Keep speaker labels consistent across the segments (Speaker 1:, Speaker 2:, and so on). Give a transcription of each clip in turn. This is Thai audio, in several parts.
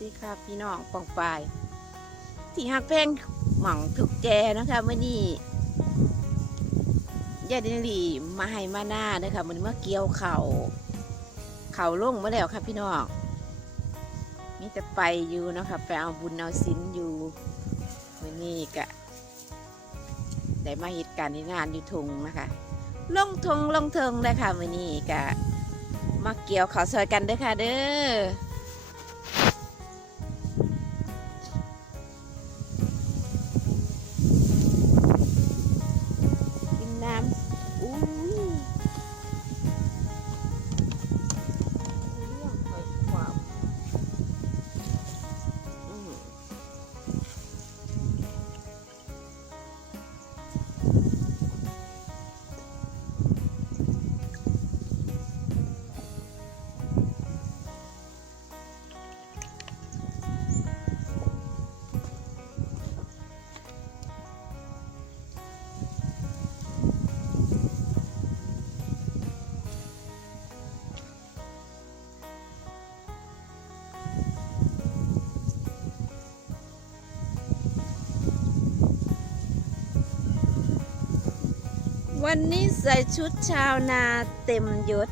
Speaker 1: ดีค่ะพี่น้องปองปายที่หักแพงหม่องถูกแจนะคะเมื่อนี้ยาดินลีมาให้มาหน้าเด้อค่ะมันเมื่อเกี่ยวเข่าเข่าล่งมาแล้วค่ะพี่น้องมีแต่ไปอยู่นะคะไปเอาบุญเอาสินอยู่มื่อนี้กะได้มาเหตุการณ์ในงานอยู่ทุงนะคะ ลงทงลงเทิงเลยค่ะมื่อนี้กะมาเกี่ยวเขาซอยกันเด้อค่ะเด้อ วันนี้ใส่ชุดชาวนาเต็มยศ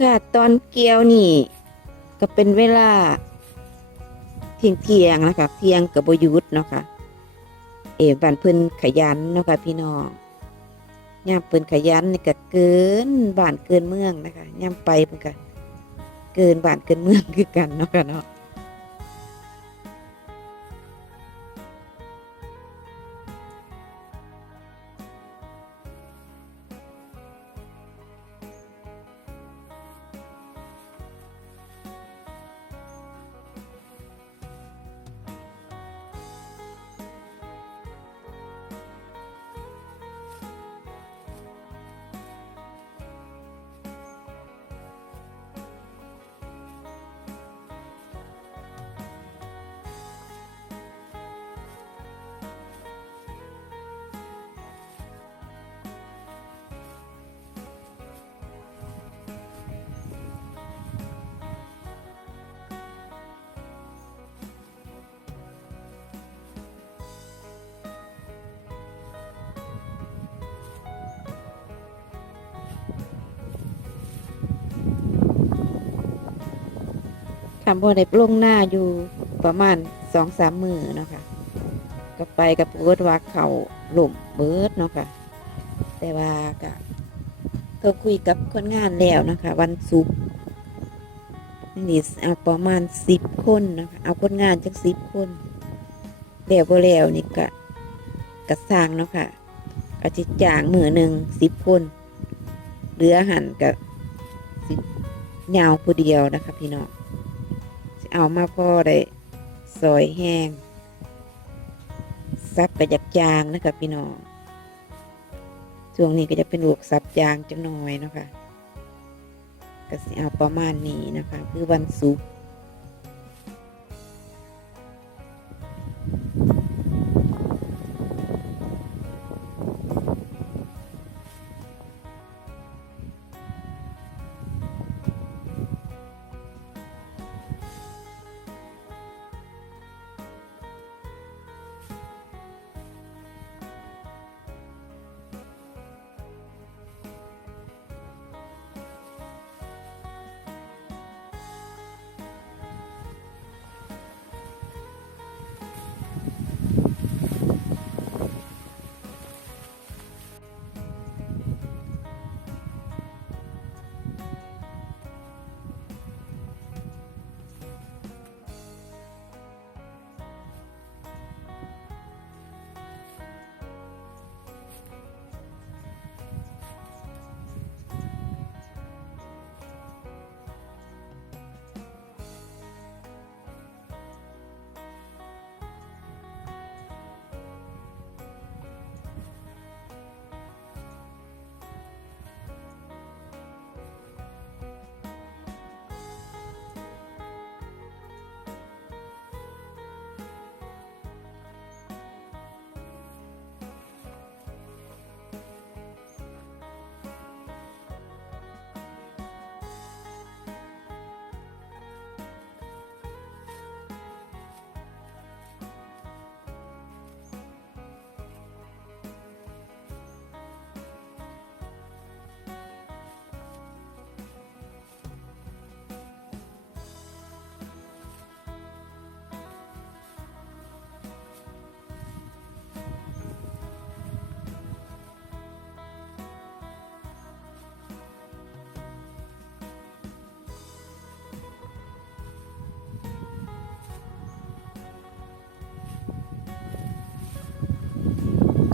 Speaker 1: ค่ะตอนเกี่ยวนี่ ก็เป็นเวลาเที่ยงเที่ยงนะคะเที่ยงกับบยุทธเนาะค่ะเอบ้านเพิ่นขยันเนาะค่ะพี่น้องย่ามเพิ่นขยันนี่ก็เกินบ้านเกินเมืองนะคะย่ามไปเพิ่นก็เกินบ้านเกินเมืองคือกันเนาะค่ะเนาะ คำว่ได้ลงหน้าอยู่ประมาณสองสามมือเนาะค่ะก็ไปกับเบิดว่าเขาหล่มเบิดเนาะค่ะแต่ว่าก็โทรคุยกับคนงานแล้วนะคะ วันศุกร์นี่เอาประมาณสิบคนนะคะเอาคนงานจักสิบคนแล้วบ่แล้วนี่ก็กระสร้างเนาะค่ะก็จะจ้างมือหนึ่งสิบคนเหลือหันกับสิบยาวผู้เดียวนะคะพี่น้อง เอามาพอได้ซอยแห้งซับกระยักจางนะคะพี่น้องช่วงนี้ก็จะเป็นลูกซับจางจังหน่อยนะคะก็สิเอาประมาณนี้นะคะคือวันศุกร์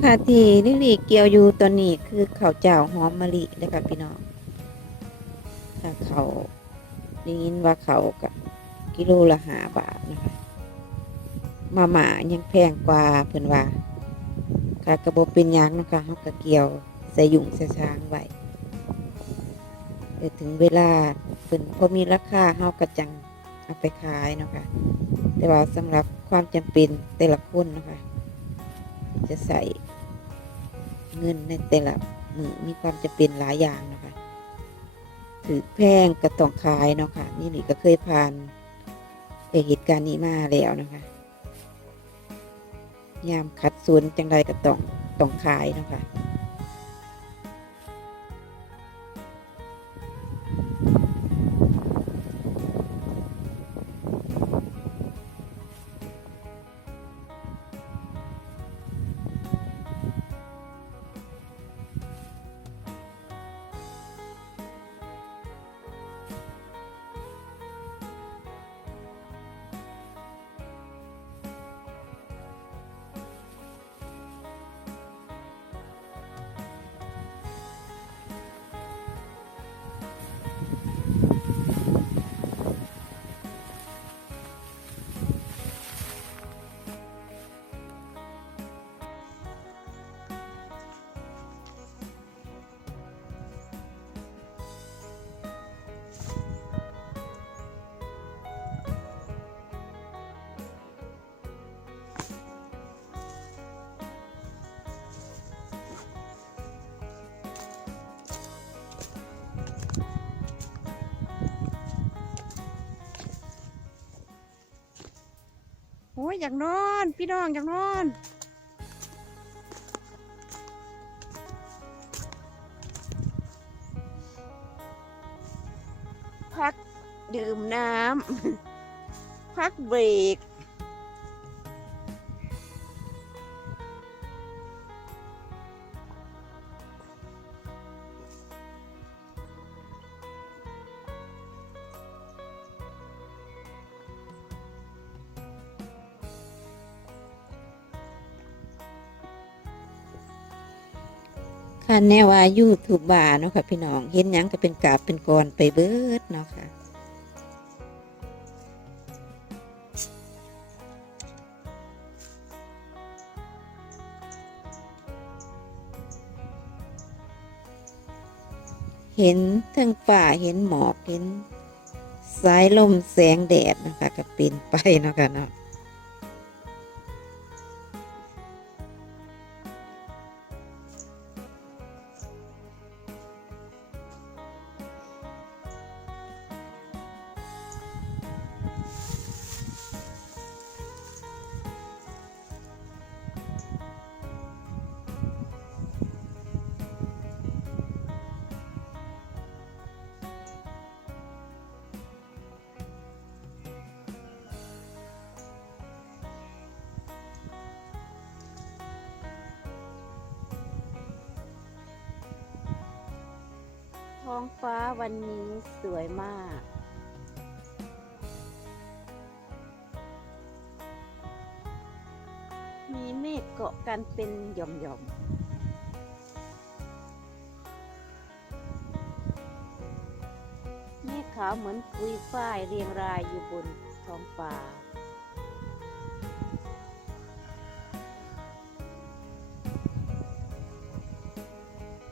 Speaker 1: ค่ะที่ลิลี่เกียวอยู่ตัวนี้คือข้าวเจ้าหอมมะลินะคะพี่น้องถ้าเขาได้ยินว่าเขากับกิโลละหาบาทนะคะมาหมายังแพงกว่าเพิ่นว่าค่ะกระบอกเป็นยังนะคะเขาก็เกียวใส่ยุงใส่ช้างไว้เดี๋ยวถึงเวลาเพิ่นพอมีราคาเฮาก็จังเอาไปขายนะคะแต่ว่าสำหรับความจำเป็นแต่ละคนนะคะจะใส่ เงินในแต่ละมือมีความจะเป็นหลายอย่างนะคะถือแพงกระต้องขายเนาะค่ะนี่หลีก็เคยผ่านเเหตุการณ์นี้มาแล้วนะคะ ยามขัดสนจังไรก็ต้องต้องขายเนาะคะ
Speaker 2: โอ้ยอยากนอน พี่น้องอยากนอนพักดื่มน้ำพักเบรก
Speaker 1: ค่ะแนวว่ายูทูบบาเนาะค่ะพี่น้องเห็นยังก็เป็นกาบเป็นกรไปเบิดเนาะค่ะเห็นทั้งป่าเห็นหมอกเห็นสายลมแสงแดดนะคะก็เป็นไปเนาะค่ะเนาะ
Speaker 2: ท้องฟ้าวันนี้สวยมาก มีเมฆเกาะกันเป็นหย่อมๆเมฆขาวเหมือนปุยฝ้ายเรียงรายอยู่บนท้องฟ้า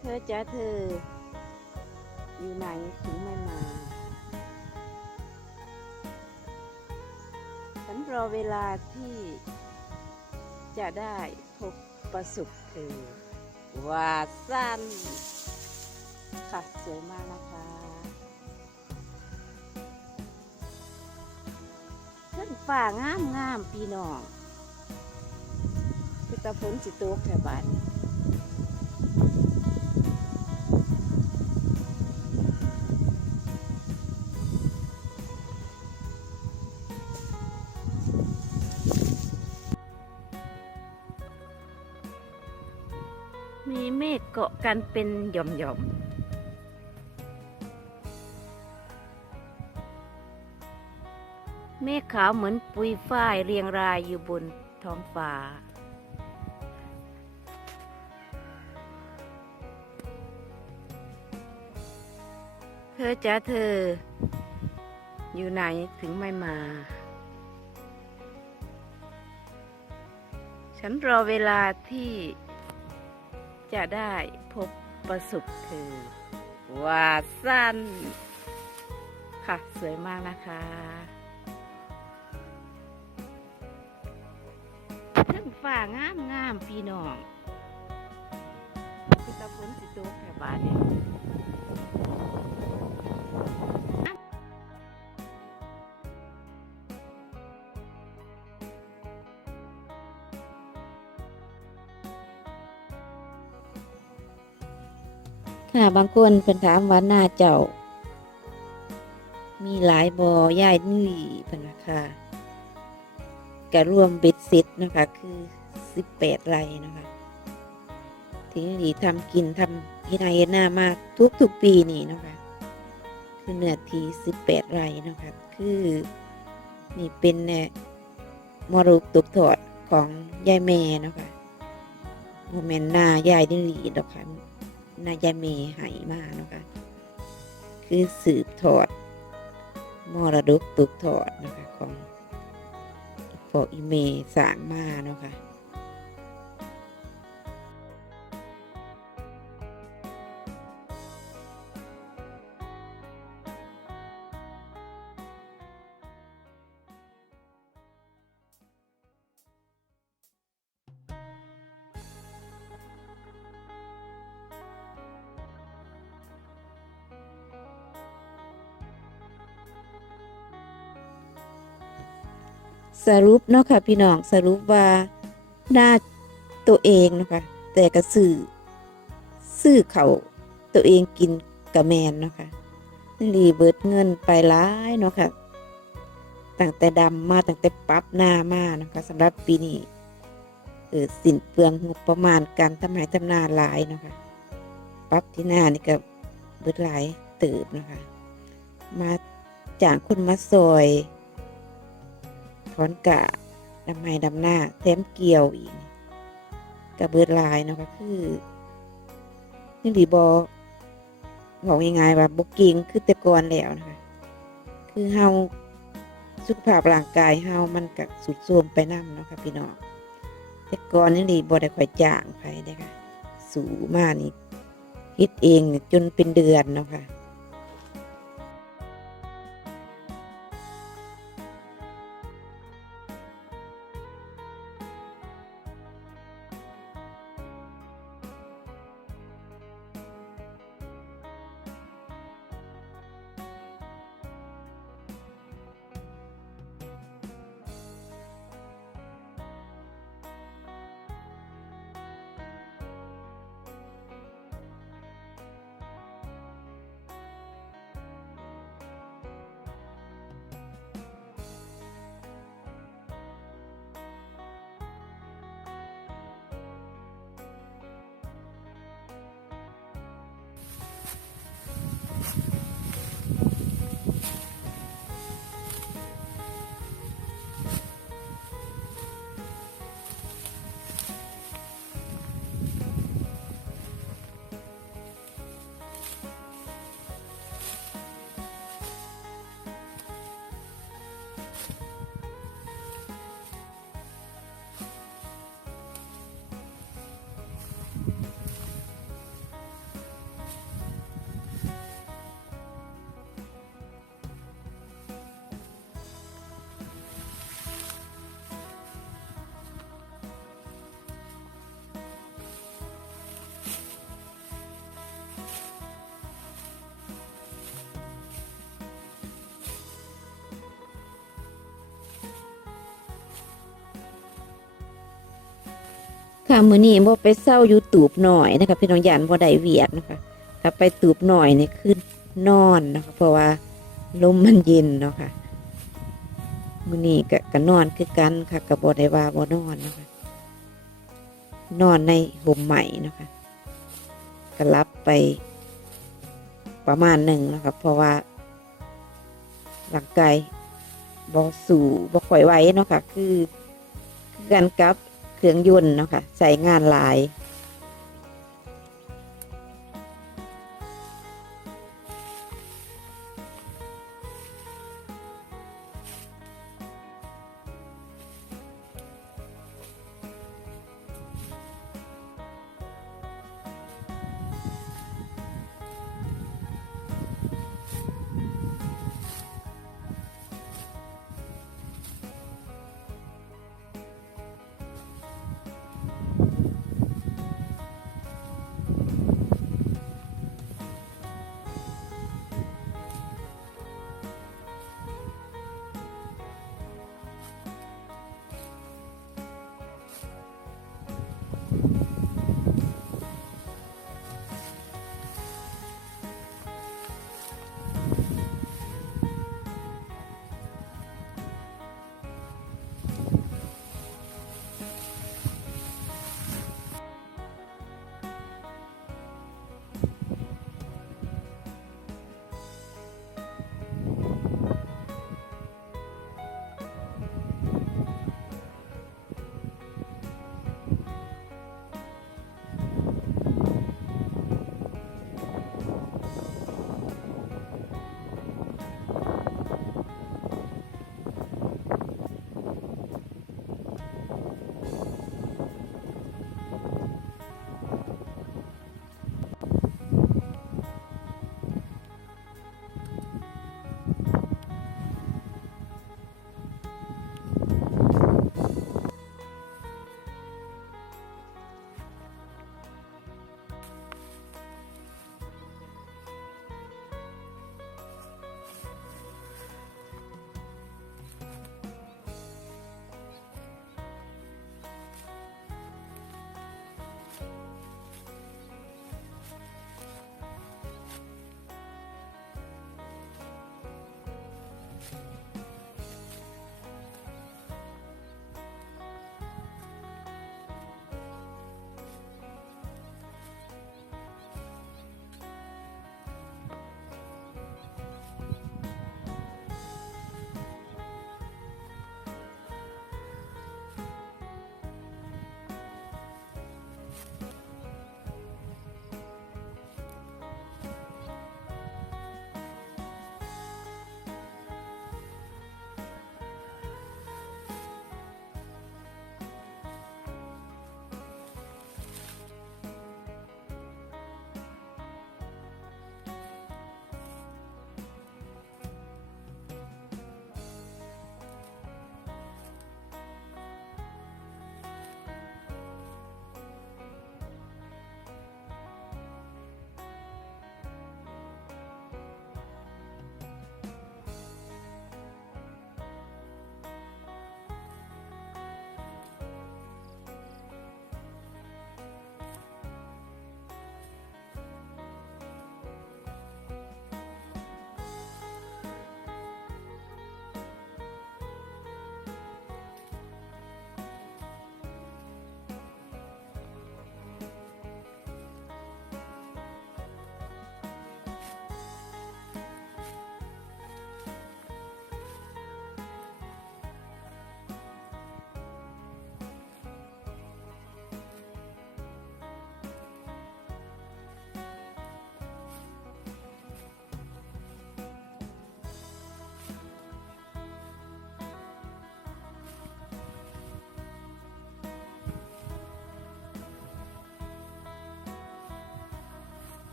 Speaker 2: เธอจ้าเธอ อยู่ไหนถึงไม่มา ฉันรอเวลาที่จะได้พบประสบเธอว่าสั้นค่ะสวยมากนะคะเส้นฝ่างามงามๆพี่น้องคือตะฝนสิโตกแถวบ้าน เกาะกันเป็นหย่อมๆเมฆขาวเหมือนปุยฝ้ายเรียงรายอยู่บนท้องฟ้า เธอจ๋าเธอ อยู่ไหนถึงไม่มา ฉันรอเวลาที่ จะได้พบประสบเธอว่าสั้น ค่ะ สวยมากนะคะทั้งฝ่างามงามพี่น้องคือตะฝนสิโตกแถวบ้านเนี่ย
Speaker 1: ค่ะบางคนเพิ่นถามว่าหน้าเจ้า มีหลายบ่ย่ายนุ่ยเพิ่นว่าค่ะก็รวมเบ็ดเสร็จนะคะ คือสิบแปดไร่นะคะที่นี่ทำกินทำที่ไทยหน้ามากทุกทุกปีนี่นะคะ คือเนื้อทีสิบแปดไร่นะคะ คือนี่เป็นแน่มรดกตกทอดของยายแม่นะคะโมเมนหน้ายายดิลีดอกค่ะ นายเมหายมานะคะคือสืบทอดมรดกตกทอดนะคะของพออีเมสางมาเนาะค่ะ สรุปเนาะค่ะพี่น้องสรุปว่าหน้าตัวเองนะคะแต่ก็ซื้อซื้อเขาตัวเองกินกะแมนเนาะค่ะรีเบิดเงินไปหลายเนาะค่ะตั้งแต่ดำมาตั้งแต่ปรับหน้ามาเนาะคะสำหรับปีนี้เออสินเปลืองงบประมาณการทำให้ทำนาหลายเนาะค่ะปรับที่หน้านี่ก็เบิดหลายติบเนาะคะมาจ้างคนมาซอย ถอนกะดำไม้ดำหน้าแถมเกี่ยวอีกกระเบิดลายเนาะก็คือนี่ดีบอบอกง่ายๆว่าบกกิงคือแต่ก่อนแล้วนะคะคือเฮาสุขภาพร่างกายเฮามันกับสุดโทมไปนํเนาะค่ะพี่น้องแต่ก่อนนี่ดีบอได้ค่อยจ้างไปได้ค่ะ สูมานี่เฮ็ดเองจนเป็นเดือนเนาะค่ะ ค่ะมือนี้บ่ไปเศร้าอยู่ตูบหน่อยนะคะพี่น้องยานบ่ได้เวียกนะคะถ้าไปตูบหน่อยนี่คือนอนนะคะเพราะว่าลมมันเย็นเนาะค่ะมือนี้ก็ก็นอนคือกันค่ะก็บ่ได้ว่าบ่นอนนะคะนอนในห่มใหม่เนาะคะก็รับไปประมาณหนึ่งนะคะเพราะว่าร่างกายบ่สู่บ่ค่อยไหวเนาะค่ะคือคือกันกับ เครื่องยนต์เนาะค่ะใส่งานหลาย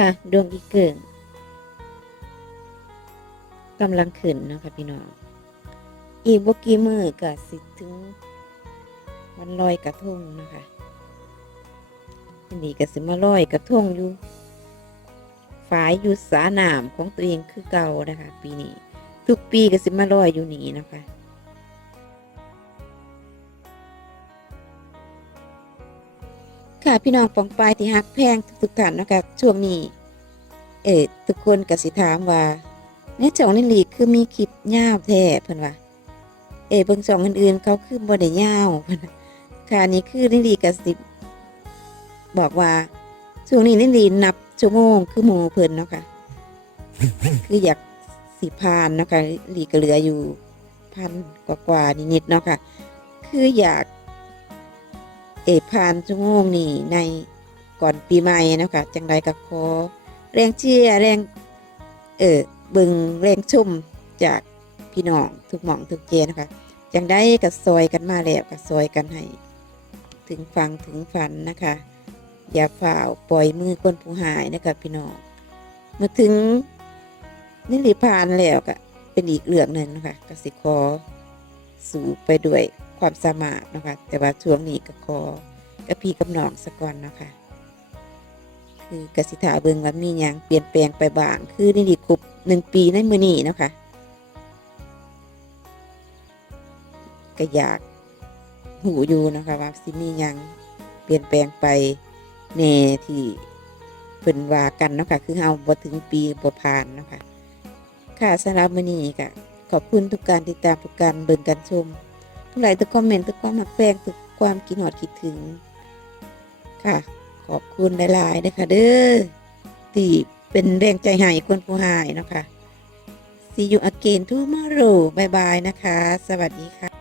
Speaker 1: ค่ะดวงอีเกิงกำลังขึ้นนะคะพี่น้อง อีกบกี่มือก็สิถึง วันลอยกระทงนะคะอันนี้ก็สิมาลอยกระทงอยู่ฝายอยู่สาหนามของตัวเองคือเก่านะคะ ปีนี้ ทุกปีก็สิมาลอยอยู่นี่นะคะ พี่น้องปองปลายที่ฮักแพงทุกท่านเนาะคะช่วงนี้ เออทุกคนกสิถามว่าในจ่องในลีกคือมีคลิปยาวแท้เพิ่นว่าเออเบิ่งช่องอื่นๆเขาคือบ่ได้ยาวเพิ่นค่ะนนี้คือในลีกสิบอกว่าช่วงนี้ในลีนับชั่วโมงคือหมู่เพิ่นเนาะค่ะคืออยากสิพานเนาะค่ะลีก็เหลืออยู่พันกว่าๆนิดๆเนาะค่ะ คืออยาก เออผ่านชั่วโมงนี้ในก่อนปีใหม่นะคะจังใดก็ขอแรงเชียร์แรงเออเบิงแรงชุ่มจากพี่น้องทุกหม่องทุกเจนะคะจังได้กับซอยกันมาแล้วกับซอยกันให้ ถึงฟังถึงฝันนะคะ อย่าฝ่าปล่อยมือคนผู้หายนะคะพี่น้องมื่อถึงนิริพานแล้วก็เป็นอีกเรื่องหนึ่งนะคะกสิขอสู่ไปด้วย ความสามารถนะคะแต่ว่าช่วงนี้ก็ขอกับพี่กับน้องสะก่อนนะคะคือกสิถาเบิงว่ามีอย่างเปลี่ยนแปลงไปบ้าง คือนิริครบหนึ่งปีในมือนี้นะคะก็อยากหูอยู่นะคะว่าสิมีอย่างเปลี่ยนแปลงไปแน่ที่เพิ่นว่ากันนะคะคือเฮาบ่ถึงปีบ่ผ่านนะคะค่ะสำหรับมือนี้ก็ขอบคุณทุกการติดตามทุกการเบิ่งการชม ทุกไลค์ทุกคอมเมนต์ทุกความหักแพงทุกความกินหอดคิดถึง ค่ะ ขอบคุณหลายๆนะคะเด้อที่เป็นแรงใจให้คนผู้หายเนาะคะ See you again tomorrow บายบายนะคะ สวัสดีค่ะ